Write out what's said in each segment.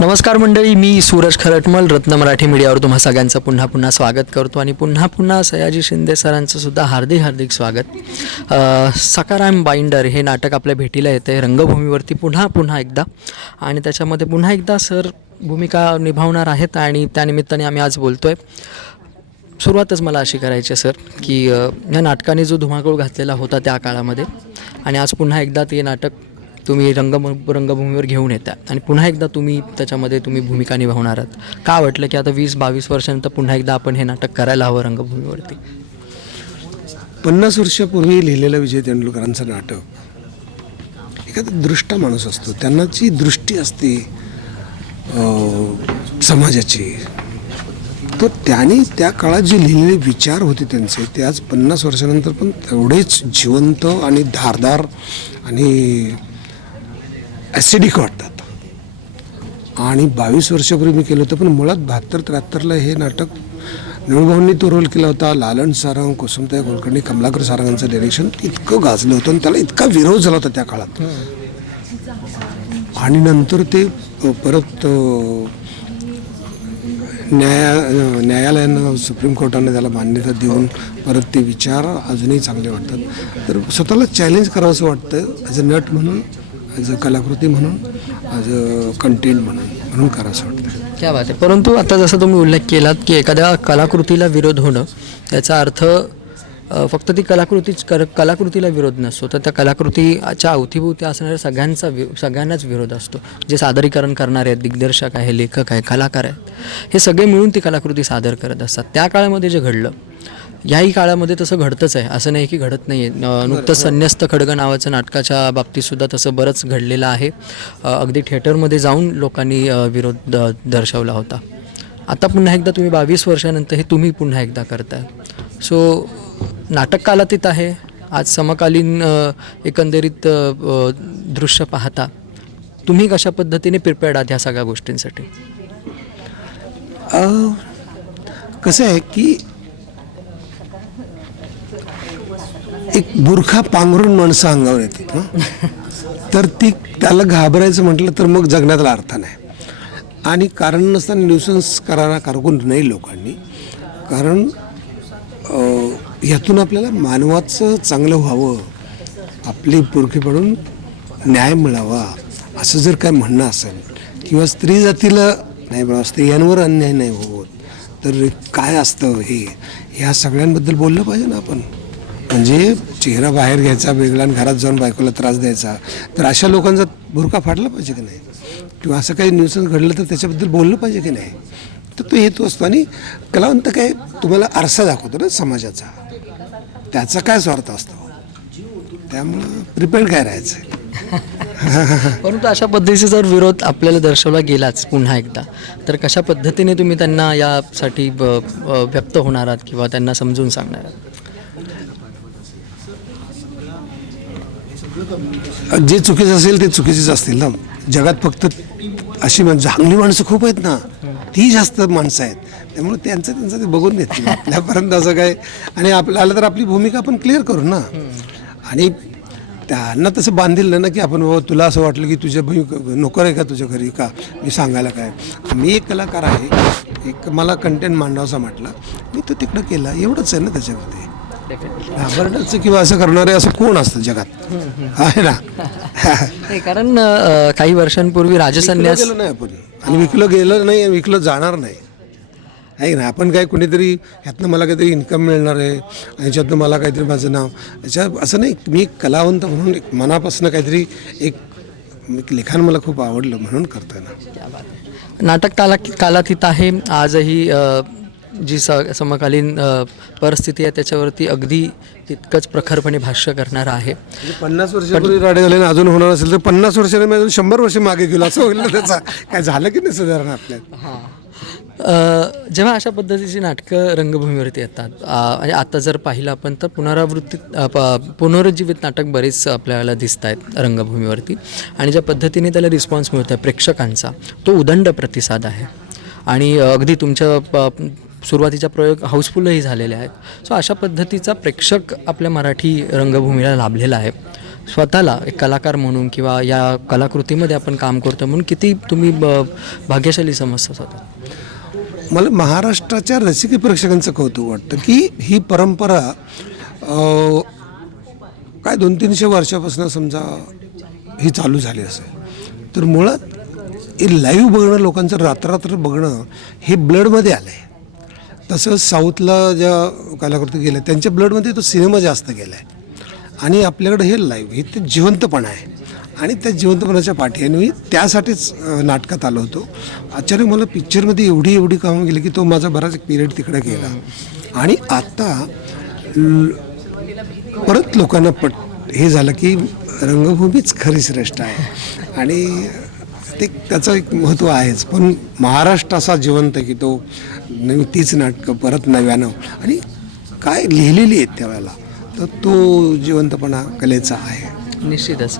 नमस्कार मंडळी मी सूरज खरटमल रत्न मराठी मीडियावर तुम्हा सगळ्यांचं पुन्हा पुन्हा स्वागत करतो आणि पुन्हा पुन्हा सयाजी शिंदे सरांचं सुद्धा हार्दिक हार्दिक स्वागत. सकाराम बाइंडर हे नाटक आपल्या भेटीला येतं आहे रंगभूमीवरती पुन्हा पुन्हा एकदा. आणि त्याच्यामध्ये पुन्हा एकदा सर भूमिका निभावणार आहेत आणि त्यानिमित्ताने आम्ही आज बोलतो आहे सुरुवातच मला अशी करायची आहे सर की या नाटकाने जो धुमाकूळ घातलेला होता त्या काळामध्ये आणि आज पुन्हा एकदा ते नाटक तुम्ही रंग रंगभूमीवर घेऊन येता. आणि पुन्हा एकदा तुम्ही त्याच्यामध्ये तुम्ही भूमिका निभावणार आहात. का वाटलं की आता वीस बावीस वर्षानंतर पुन्हा एकदा आपण हे नाटक करायला हवं रंगभूमीवरती? पन्नास वर्षापूर्वी लिहिलेलं विजय तेंडुलकरांचं नाटक एखादा दृष्ट माणूस असतो. त्यांना जी दृष्टी असते समाजाची. तर त्यांनी त्या काळात जे लिहिलेले विचार होते त्यांचे ते आज पन्नास वर्षानंतर पण तेवढेच जिवंत आणि धारदार आणि ॲसिडिक वाटतात. आणि बावीस वर्षापूर्वी मी केलं होतं पण मुळात बहात्तर त्र्याहत्तरला हे नाटक निळूभाऊंनी तो रोल केला होता. लालन सारंग कुसुमताई कुलकर्णी कमलाकर सारंगांचं डिरेक्शन इतकं गाजलं होतं आणि त्याला इतका विरोध झाला होता त्या काळात. आणि नंतर ते परत न्याया न्यायालयानं सुप्रीम कोर्टानं त्याला मान्यता देऊन परत ते विचार अजूनही चांगले वाटतात. तर स्वतःला चॅलेंज करावंसं वाटतं ॲज अ नट म्हणून ॲज अ कलाकृती म्हणून ॲज अ कंटेंट म्हणून म्हणून करावंसं वाटतं. क्या बात आहे. परंतु आता जसं तुम्ही उल्लेख केलात की एखाद्या कलाकृतीला विरोध होणं याचा अर्थ अ, फक्त ती कलाकृतीच कर कलाकृतीला विरोध नसतो तर त्या कलाकृतीच्या अवतीभोवती असणाऱ्या सगळ्यांचा वि सगळ्यांनाच विरोध असतो. जे सादरीकरण करणारे आहेत दिग्दर्शक आहे लेखक आहे कलाकार आहेत हे सगळे मिळून ती कलाकृती सादर करत असतात. त्या काळामध्ये जे घडलं याही काळामध्ये तसं घडतंच आहे. असं नाही की घडत नाही आहे नुकतंच संन्यस्त खडगं नावाचं नाटकाच्या बाबतीतसुद्धा तसं बरंच घडलेलं आहे. अगदी थिएटरमध्ये जाऊन लोकांनी विरोध दर्शवला होता. आता पुन्हा एकदा तुम्ही बावीस वर्षानंतर हे तुम्ही पुन्हा एकदा करताय. सो नाटक कालातीत आहे. आज समकालीन एकंदरीत दृश्य पाहता. तुम्ही कशा पद्धतीने प्रिपेअर्ड आहात ह्या सगळ्या गोष्टींसाठी? कसं आहे की एक बुरखा पांघरून माणसं अंगावर येतात तर ती त्याला घाबरायचं म्हटलं तर मग जगण्यातला अर्थ नाही. आणि कारण नसताना न्यूसन्स करारा कारकून नाही लोकांनी. कारण ह्यातून आपल्याला मानवाचं चांगलं व्हावं आपली पुरखी पडून न्याय मिळावा असं जर काय म्हणणं असेल किंवा स्त्री जातीला नाही मिळावं स्त्रियांवर अन्याय नाही होत तर काय असतं हे? ह्या सगळ्यांबद्दल बोललं पाहिजे ना आपण. म्हणजे चेहरा बाहेर घ्यायचा वेगळा आणि घरात जाऊन बायकोला त्रास द्यायचा तर अशा लोकांचा भुरका फाडला पाहिजे की नाही? किंवा असं काही न्यूसन्स घडलं तर त्याच्याबद्दल बोललं पाहिजे की नाही? तर तो हेतू असतो आणि कलावंत काय तुम्हाला आरसा दाखवतो ना समाजाचा. त्याचा काय स्वार्थ असतो? त्यामुळं प्रिपेअर्ड काय राहायचं परंतु अशा पद्धतीचा जर विरोध आपल्याला दर्शवला गेलाच पुन्हा एकदा तर कशा पद्धतीने तुम्ही त्यांना यासाठी ब- व्यक्त होणार आहात किंवा त्यांना समजून सांगणार आहात? जे चुकीचं असेल ते चुकीचेच असतील ना. जगात फक्त अशी माणसं चांगली माणसं खूप आहेत ना. ती जास्त माणसं आहेत. त्यामुळे त्यांचं त्यांचं ते बघून घेतील. आपल्यापर्यंत असं काय. आणि आपल्याला तर आपली भूमिका आपण क्लिअर करू ना. आणि त्यांना तसं बांधील ना की आपण बाबा तुला असं वाटलं की तुझ्या भूमिक नोकर आहे का तुझ्या घरी का? मी सांगायला काय? मी एक कलाकार आहे. एक मला कंटेंट मांडावासा म्हटला मी तो तिकडं केला. एवढंच आहे ना त्याच्यामध्ये घाबरण्याचं किंवा असं करणारे असं कोण असतं जगात? आहे ना? नाही कारण अ, काही वर्षांपूर्वी विकलं राजसन्यास गेलं नाही आपण. आणि विकलं गेलं नाही आणि विकलं जाणार नाही. आहे ना? आपण काय कुणीतरी ह्यातनं मला काहीतरी इन्कम मिळणार आहे. आणि ह्याच्यातनं मला काहीतरी माझं नाव याच्या असं नाही मी एक कलावंत म्हणून एक मनापासून काहीतरी एक एक लिखाण मला खूप आवडलं म्हणून करतोय ना. नाटक काला कालातीत आहे. आजही अ, जी स समकालीन परिस्थिती आहे त्याच्यावरती अगदी तितकंच प्रखरपणे भाष्य करणारं आहे. म्हणजे पन्नास वर्षापूर्वी राडे झाले ना अजून होणार असेल तर पन्नास वर्षाने मी अजून शंभर वर्ष मागे गेलो असं होईल ना त्याचा? काय झालं की नाही सुधारणा आपल्यात? अ, जेव्हा अशा पद्धतीची नाटकं रंगभूमीवरती येतात म्हणजे आता जर पाहिलं आपण तर पुनरावृत्ती पुनरुज्जीवित नाटक बरेच आपल्याला दिसत आहेत रंगभूमीवरती. आणि ज्या पद्धतीने त्याला रिस्पॉन्स मिळतो आहे प्रेक्षकांचा तो उदंड प्रतिसाद आहे. आणि अगदी तुमच्या सुरुवातीचा प्रयोग हाऊसफुलही झालेले आहेत. सो अशा पद्धतीचा प्रेक्षक आपल्या मराठी रंगभूमीला लाभलेला आहे. स्वतःला एक कलाकार म्हणून किंवा या कलाकृतीमध्ये आपण काम करतो म्हणून किती तुम्ही ब- भाग्यशाली समजता स्वतः? मला महाराष्ट्राच्या रसिकी प्रेक्षकांचं कौतुक वाटतं की ही परंपरा काय दोन तीनशे वर्षापासून समजा ही चालू झाली असेल. तर मुळात हे लाईव्ह बघणं लोकांचं रात्र बघणं हे ब्लडमध्ये आलं आहे तसं साऊथला ज्या कलाकृती गेल्या त्यांच्या ब्लडमध्ये तो सिनेमा जास्त गेला आहे आणि आपल्याकडे हे लाईव्ह हे ते जिवंतपणा आहे. आणि त्या जिवंतपणाच्या पाठी आणि मी त्यासाठीच नाटकात आलो होतो. अचानक मला पिक्चरमध्ये एवढी एवढी कामं गेली की तो माझा बराच एक पिरियड तिकडे गेला. आणि आत्ता परत लोकांना पट हे झालं की रंगभूमीच खरी श्रेष्ठ आहे. आणि ते त्याचं एक महत्त्व आहेच. पण महाराष्ट्र असा जिवंत की तो नवी तीच नाटकं परत नव्यानं. आणि काय लिहिलेली आहेत त्यावेळेला तर तो जिवंतपणा कलेचा आहे. निश्चितच.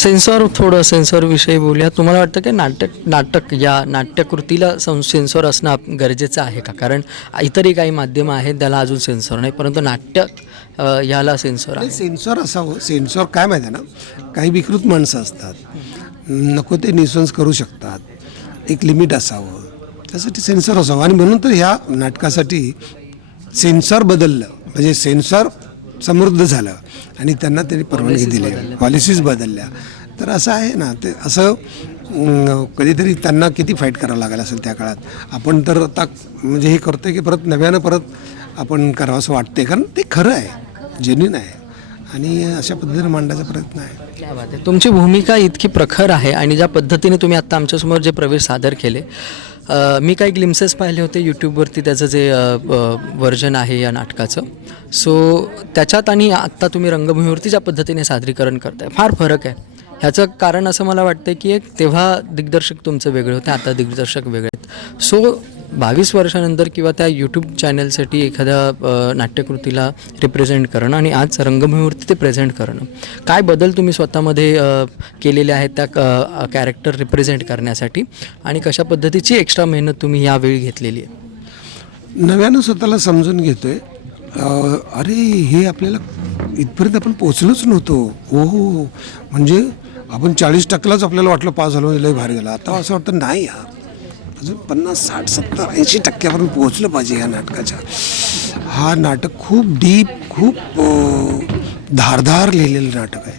सेन्सॉर थोडं सेन्सॉर विषयी बोलूया. तुम्हाला वाटतं की नाटक नाटक या नाट्यकृतीला सं सेन्सॉर असणं गरजेचं आहे का? कारण इतरही काही माध्यमं आहेत त्याला अजून सेन्सॉर नाही परंतु नाट्य याला सेन्सॉर आहे. सेन्सॉर असावं सेन्सॉर काय माहिती आहे ना? काही विकृत माणसं असतात. नको ते निस्वंस करू शकतात. एक लिमिट असावं. त्यासाठी सेन्सॉर असावं. आणि म्हणून तर ह्या नाटकासाठी सेन्सॉर बदललं. म्हणजे सेन्सॉर समृद्ध झालं. आणि त्यांना त्यांनी परवानगी दिली. पॉलिसीज बदलल्या. तर असं आहे ना ते असं कधीतरी त्यांना किती फाईट करावं लागेल असेल त्या काळात. आपण तर आता म्हणजे हे करतोय की परत नव्यानं परत आपण करावं असं वाटते कारण ते खरं आहे. जेन्युन आहे. आणि अशा पद्धतीने मांडायचा प्रयत्न आहे. बात आहे. तुमची भूमिका इतकी प्रखर आहे आणि ज्या पद्धतीने तुम्ही आत्ता आमच्यासमोर जे प्रवेश सादर केले अ, मी काही ग्लिम्सेस पाहिले होते यूट्यूबवरती त्याचं जे वर्जन आहे या नाटकाचं. सो त्याच्यात आणि आत्ता तुम्ही रंगभूमीवरती ज्या पद्धतीने सादरीकरण करताय फार फरक आहे. ह्याचं कारण असं मला वाटतं की एक तेव्हा दिग्दर्शक तुमचं वेगळे होते आता दिग्दर्शक वेगळे आहेत. सो बावीस वर्षानंतर किंवा त्या यूट्यूब चॅनलसाठी एखाद्या नाट्यकृतीला रिप्रेझेंट करणं आणि आज रंगभूमीवरती ते प्रेझेंट करणं. काय बदल तुम्ही स्वतःमध्ये केलेले आहेत त्या कॅरेक्टर रिप्रेझेंट करण्यासाठी? आणि कशा पद्धतीची एक्स्ट्रा मेहनत तुम्ही यावेळी घेतलेली आहे? नव्यानं स्वतःला समजून घेतोय. आहे अरे हे आपल्याला इथपर्यंत आपण पोचलोच नव्हतो. हो, हो हो म्हणजे आपण चाळीस टक्क्यालाच आपल्याला वाटलं पास झालो लय भारी झाला. आता असं वाटतं नाही यार. अजून पन्नास साठ सत्तर ऐंशी टक्क्यावरून पोहोचलं पाहिजे या नाटकाच्या. हा नाटक खूप डीप खूप धारधार लिहिलेलं नाटक आहे.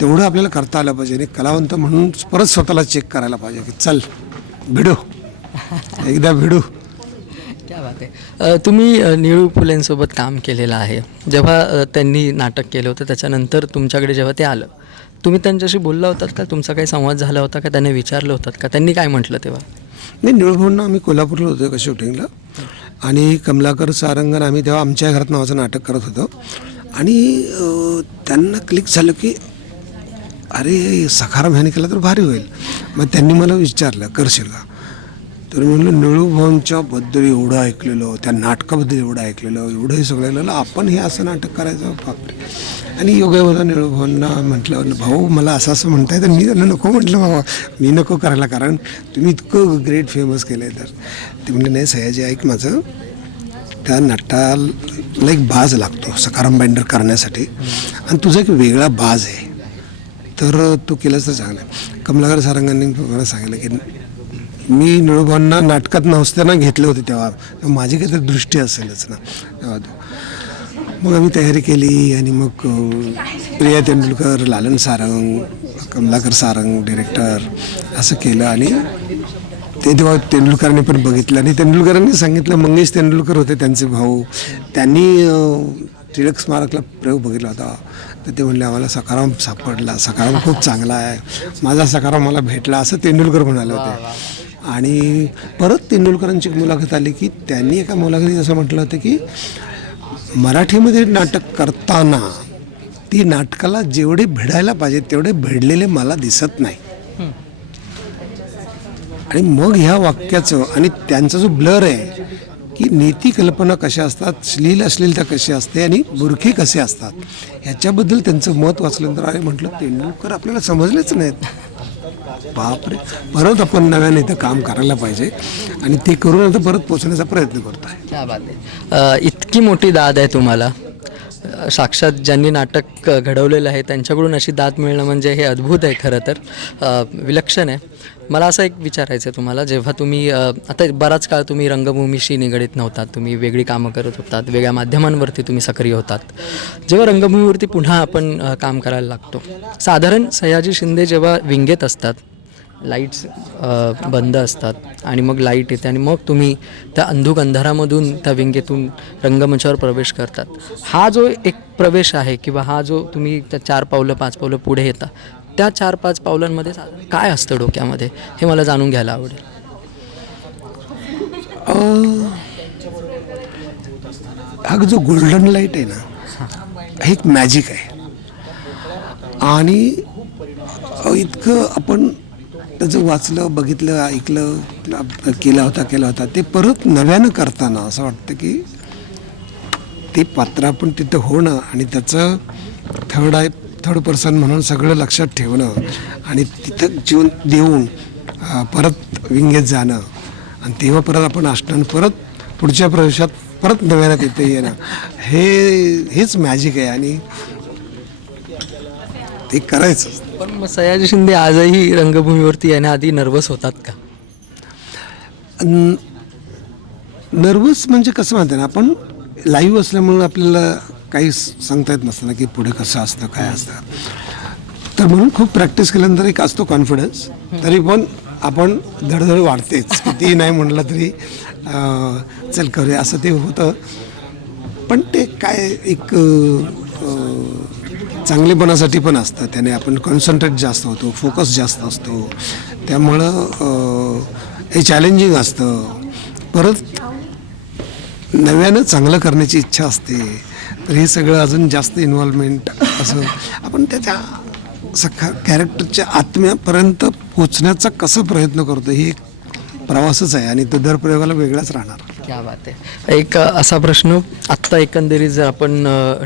तेवढं आपल्याला करता आलं पाहिजे आणि कलावंत म्हणून परत स्वतःला चेक करायला पाहिजे की चल भिडू. एकदा भिडू. क्या बात आहे. तुम्ही निळू फुलेंसोबत काम केलेलं आहे. जेव्हा त्यांनी नाटक केलं होतं त्याच्यानंतर तुमच्याकडे जेव्हा ते आलं तुम्ही त्यांच्याशी बोलला होतात का? तुमचा काही संवाद झाला होता का? त्यांनी विचारलं होतात का? त्यांनी काय म्हटलं तेव्हा? नाही निळभवनं आम्ही कोल्हापूरला होतो एका शूटिंगला. आणि कमलाकर सारंगन आम्ही तेव्हा आमच्या घरात नावाचं नाटक करत होतो. आणि त्यांना क्लिक झालं की अरे सखाराम ह्याने केला तर भारी होईल. मग त्यांनी मला विचारलं करशील का? तर म्हणलं निळूभाऊंच्या बद्दल एवढं ऐकलेलं त्या नाटकाबद्दल एवढं ऐकलेलं एवढं हे सगळं ऐकलेलं आपण हे असं नाटक करायचं बापरे. आणि योगायोगा निळूभाऊंना म्हटलं भाऊ मला असं असं म्हणताय तर मी त्यांना नको म्हटलं बाबा मी नको करायला कारण तुम्ही इतकं ग्रेट फेमस केलं आहे तर. ते म्हणले नाही सयाजी ऐक माझं. त्या नाटाला एक बाज लागतो सकाराम बाइंडर करण्यासाठी. आणि तुझा एक वेगळा बाज आहे. तर तू केलंच तर चांगलं आहे. कमलाकर सारंगांनी मला सांगितलं की मी निळूभाऊंना नाटकात नसताना घेतले होते तेव्हा. माझी काहीतरी दृष्टी असेलच ना. तेव्हा मग आम्ही तयारी केली आणि मग प्रिया तेंडुलकर लालन सारंग कमलाकर सारंग डिरेक्टर असं केलं आणि ते तेव्हा तेंडुलकरांनी पण बघितलं आणि तेंडुलकरांनी सांगितलं मंगेश तेंडुलकर होते त्यांचे भाऊ. त्यांनी टिळक स्मारकला प्रयोग बघितला होता. तर ते म्हणले आम्हाला सकाराम सापडला. सकाराम खूप चांगला आहे. माझा सकाराम मला भेटला असं तेंडुलकर म्हणाले होते. आणि परत तेंडुलकरांची एक मुलाखत आली की त्यांनी एका मुलाखतीत असं म्हटलं होतं की मराठीमध्ये नाटक करताना ती नाटकाला जेवढे भिडायला पाहिजे तेवढे भिडलेले मला दिसत नाही. आणि मग ह्या वाक्याचं आणि त्यांचा जो ब्लर आहे की नीती कल्पना कशा असतात श्लील अश्लीलता कशी असते आणि बुरखे कसे असतात ह्याच्याबद्दल त्यांचं मत वाचल्यानंतर अरे म्हटलं तेंडुलकर आपल्याला समजलेच नाहीत. बापरे. परत आपण नव्याने इथं काम करायला पाहिजे आणि ते करून आता परत पोचण्याचा प्रयत्न करतो आहे. इतकी मोठी दाद आहे तुम्हाला. साक्षात ज्यांनी नाटक घडवलेलं आहे त्यांच्याकडून अशी दाद मिळणं म्हणजे हे अद्भुत आहे खरं तर. विलक्षण आहे. मला असं एक विचारायचं आहे तुम्हाला जेव्हा तुम्ही आता बराच काळ तुम्ही रंगभूमीशी निगडीत नव्हतात तुम्ही वेगळी कामं करत होतात वेगळ्या माध्यमांवरती तुम्ही सक्रिय होतात. जेव्हा रंगभूमीवरती पुन्हा आपण काम करायला लागतो साधारण सयाजी शिंदे जेव्हा विंगेत असतात लाईट्स बंद असतात आणि मग लाइट येते आणि मग तुम्ही त्या अंधुक अंधारामधून त्या विंगेतून रंगमंचावर प्रवेश करतात. हा जो एक प्रवेश आहे किंवा हा जो तुम्ही त्या चार पावलं पाच पावलं पुढे येता त्या चार पाच पावलांमध्ये काय असतं डोक्यामध्ये? हे मला जाणून घ्यायला आवडेल. हा जो गोल्डन लाइट आहे ना हे एक मॅजिक आहे. आणि इतकं आपण त्याचं वाचलं बघितलं ऐकलं केला होता केला होता ते परत नव्यानं करताना असं वाटतं की ते पात्र आपण तिथं होणं आणि त्याचं थर्ड आय थर्ड पर्सन म्हणून सगळं लक्षात ठेवणं आणि तिथं जीवन देऊन परत विंगेत जाणं आणि तेव्हा परत आपण असणं परत पुढच्या प्रवेशात परत नव्यानं तिथे येणं. हे हेच मॅजिक आहे आणि ते करायचं. पण मग सयाजी शिंदे आजही रंगभूमीवरती येण्याआधी नर्वस होतात का? नर्वस म्हणजे कसं म्हणते ना आपण लाईव्ह असल्यामुळं आपल्याला काही सांगता येत नसतं ना की पुढे कसं असतं काय असतं. तर म्हणून खूप प्रॅक्टिस केल्यानंतर एक असतो कॉन्फिडन्स तरी पण आपण धडधड वाढतेच. कितीही नाही म्हटलं तरी अं, चल करूया असं ते होतं. पण ते काय एक अं, चांगलेपणासाठी पण असतं. त्याने आपण कॉन्सन्ट्रेट जास्त होतो फोकस जास्त असतो. त्यामुळं हे चॅलेंजिंग असतं. परत नव्यानं चांगलं करण्याची इच्छा असते. तर हे सगळं अजून जास्त इन्व्हॉल्वमेंट असं आपण त्याच्या सखा कॅरेक्टरच्या आत्म्यापर्यंत पोचण्याचा कसं प्रयत्न करतो ही एक प्रवासच आहे. आणि तो दर प्रयोगाला वेगळाच राहणार. क्या बात आहे एक असा प्रश्न आत्ता एकंदरीत जर आपण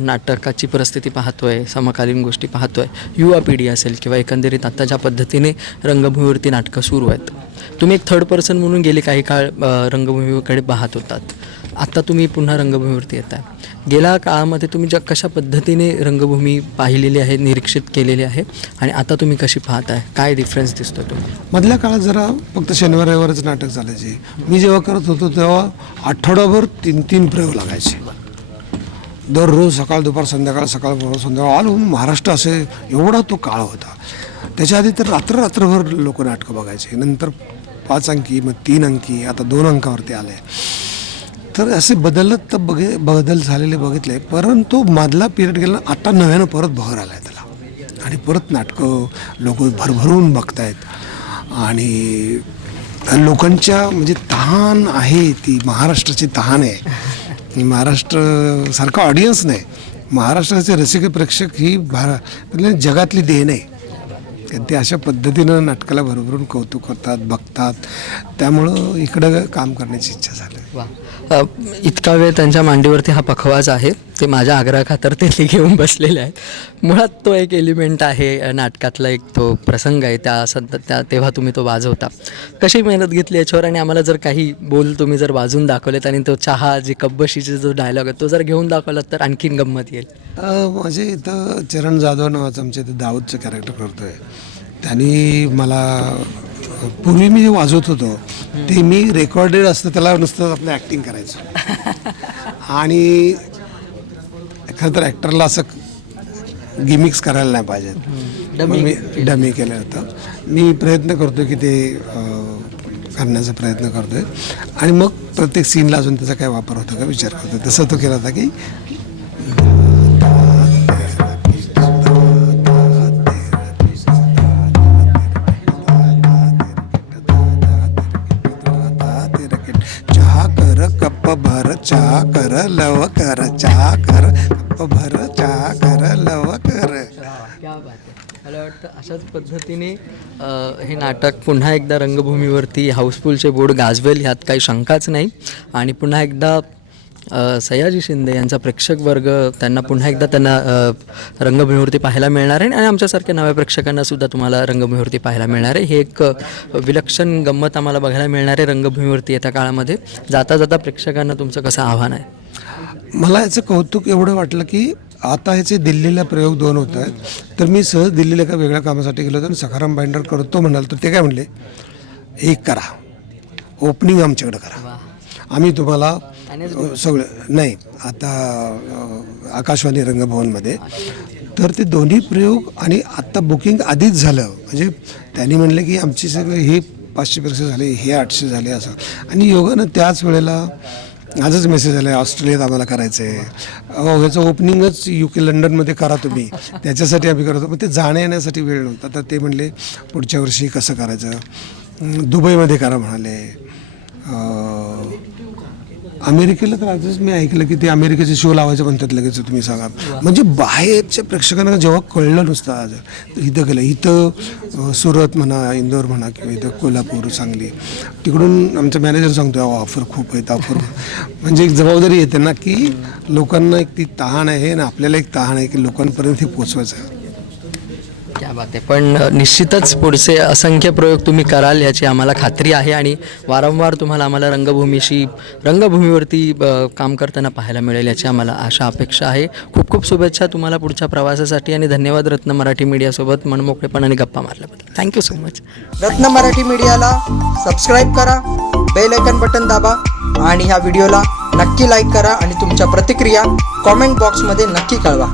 नाटकाची परिस्थिती पाहतोय समकालीन गोष्टी पाहतोय युवा पिढी असेल किंवा एकंदरीत आत्ता ज्या पद्धतीने रंगभूमीवरती नाटकं सुरू आहेत तुम्ही एक थर्ड पर्सन म्हणून गेले काही काळ रंगभूमीकडे पाहत होतात. आत्ता तुम्ही पुन्हा रंगभूमीवरती येत आहे गेल्या काळामध्ये तुम्ही ज्या कशा पद्धतीने रंगभूमी पाहिलेली आहे निरीक्षित केलेली आहे आणि आता तुम्ही कशी पाहत आहे काय डिफरन्स दिसतो तो मधल्या काळात जरा फक्त शनिवार रविवारच नाटक चालायचे मी जेव्हा करत होतो तेव्हा आठवडाभर तीन तीन प्रयोग लागायचे. दररोज सकाळ दुपार संध्याकाळ सकाळ संध्याकाळ. ऑल महाराष्ट्र असे एवढा तो काळ होता. त्याच्या आधी तर रात्र रात्रभर लोक नाटकं बघायचे. नंतर पाच अंकी मग तीन अंकी आता दोन अंकावरती आले. तर असे बदलत तर बघे बदल झालेले बघितले. परंतु मधला पिरियड गेला आता नव्यानं परत भर आला आहे त्याला. आणि परत नाटकं लोक भरभरून बघतायत. आणि लोकांच्या म्हणजे तहान आहे ती महाराष्ट्राची तहान आहे. महाराष्ट्र सारखा ऑडियन्स नाही. महाराष्ट्राचे रसिक प्रेक्षक ही भार म्हणजे जगातली देण आहे. ते अशा पद्धतीनं नाटकाला भरभरून कौतुक करतात बघतात. त्यामुळं इकडं काम करण्याची इच्छा झाली. वा. इतका वेळ त्यांच्या मांडीवरती हा पखवाज आहे. ते माझ्या आग्रहाखातर ते ते घेऊन बसलेले आहेत. मुळात तो एक एलिमेंट आहे नाटकातला एक तो प्रसंग आहे. त्या सध्या त्या तेव्हा तुम्ही तो वाजवता. कशी मेहनत घेतली याच्यावर? आणि आम्हाला जर काही बोल तुम्ही जर वाजून दाखवलेत आणि तो चहा जी कब्बशीचा जो डायलॉग आहे तो जर घेऊन दाखवलात तर आणखीन गंमत येईल. माझे म्हणजे इथं चरण जाधव नावाचं आमच्या इथं दाऊदचं कॅरेक्टर करतो आहे त्यांनी मला पूर्वी मी जे वाजवत होतो ते मी रेकॉर्डेड असतं त्याला नुसतं आपलं ॲक्टिंग करायचं. आणि खरं तर ॲक्टरला असं गिमिक्स करायला नाही पाहिजेत मग मी डमी केलं होतं. मी प्रयत्न करतो की ते अ, करण्याचा प्रयत्न करतोय. आणि मग प्रत्येक सीनला अजून त्याचा काय वापर होतो का? विचार करतो तसं तो केला होता की कर चहा कर भर चहा कर. लव कर मला वाटतं अशाच पद्धतीने हे नाटक पुन्हा एकदा रंगभूमीवरती हाऊसफुलचे बोर्ड गाजवेल ह्यात काही शंकाच नाही. आणि पुन्हा एकदा सयाजी शिंदे यांचा प्रेक्षक वर्ग त्यांना पुन्हा एकदा त्यांना रंगभूमीवरती पाहायला मिळणार आहे. आणि आमच्यासारख्या नव्या प्रेक्षकांना सुद्धा तुम्हाला रंगभूमीवरती पाहायला मिळणार आहे. हे एक विलक्षण गंमत आम्हाला बघायला मिळणार आहे रंगभूमीवरती येत्या काळामध्ये. जाता जाता प्रेक्षकांना तुमचं कसं आव्हान आहे? मला याचं कौतुक एवढं वाटलं की आता ह्याचे दिल्लीला प्रयोग दोन होत आहेत तर मी सहज दिल्लीला एका वेगळ्या कामासाठी गेलो होतो आणि सखाराम बाइंडर करतो म्हणाल तर ते काय म्हणले एक करा. ओपनिंग आमच्याकडे करा. आम्ही तुम्हाला सगळं नाही आता आकाशवाणी रंगभवनमध्ये. तर ते दोन्ही प्रयोग आणि आत्ता बुकिंग आधीच झालं. म्हणजे त्यांनी म्हणलं की आमची सगळं हे पाचशे परीक्षा झाले हे आठशे झाले असं. आणि योगानं त्याच वेळेला आजच मेसेज आला ऑस्ट्रेलियात आम्हाला करायचं आहे अहो ह्याचं ओपनिंगच यू के लंडनमध्ये करा तुम्ही. त्याच्यासाठी आम्ही करतो. मग ते जाण्या येण्यासाठी वेळ नव्हता. तर ते म्हणले पुढच्या वर्षी कसं करायचं? दुबईमध्ये करा म्हणाले. अमेरिकेला तर आजच मी ऐकलं की ते अमेरिकेचे शो लावायचे म्हणतात लगेच तुम्ही सांगा. म्हणजे बाहेरच्या प्रेक्षकांना जेव्हा कळलं नुसतं आज तर इथं गेलं इथं सुरत म्हणा इंदोर म्हणा किंवा इथं कोल्हापूर सांगली तिकडून आमचा मॅनेजर सांगतो ऑफर खूप आहेत ऑफर म्हणजे एक जबाबदारी येते ना की लोकांना एक ती तहान आहे आणि आपल्याला एक तहान आहे की लोकांपर्यंत हे पोचवायचं आहे. क्या बात आहे. पण निश्चितच पुढचे असंख्य प्रयोग तुम्ही कराल याची आम्हाला खात्री आहे आणि वारंवार तुम्हाला आम्हाला रंगभूमीशी रंगभूमीवरती काम करताना पाहायला मिळेल याची आम्हाला आशा अपेक्षा आहे. खूप खूप शुभेच्छा तुम्हाला पुढच्या प्रवासासाठी आणि धन्यवाद रत्न मराठी मीडियासोबत मनमोकळेपणाने गप्पा मारल्याबद्दल. थँक्यू सो मच रत्न मराठी मीडियाला सबस्क्राईब करा बेल आयकन बटन दाबा आणि ह्या व्हिडिओला नक्की लाईक करा आणि तुमच्या प्रतिक्रिया कॉमेंट बॉक्समध्ये नक्की कळवा.